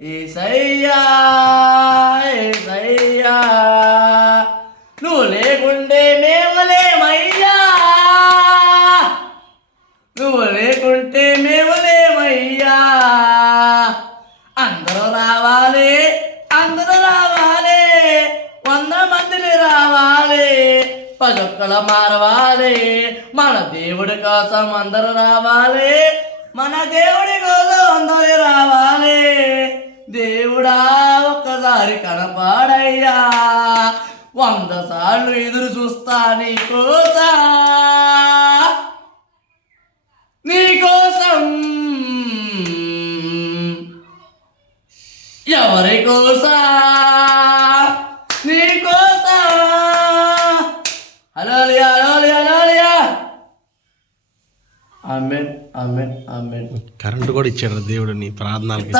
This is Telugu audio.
ఏసయ్యా ఏసయ్యా నువ్వు లేకుంటే మేము లేమయ్యా, నువ్వు లేకుంటే మేము లేమయ్యా. అందరూ రావాలి, అందరూ రావాలి, 100 మందిని రావాలి, 10 ఒక్కల మారవాలి. మన దేవుడి కోసం అందరూ రావాలి, మన దేవుడి కోసం అందరూ రావాలి. దేవుడా ఒక్కసారి కనపడయ్యా, 100 సార్లు ఎదురు చూస్తా నీకోసం ఎవరి కోసం? నీకోసం. హల్లెలూయా హల్లెలూయా హల్లెలూయా. ఆమేన్ ఆమేన్ ఆమేన్. కరెంట్ కూడా ఇచ్చాడు దేవుడు నీ ప్రార్థనలకి.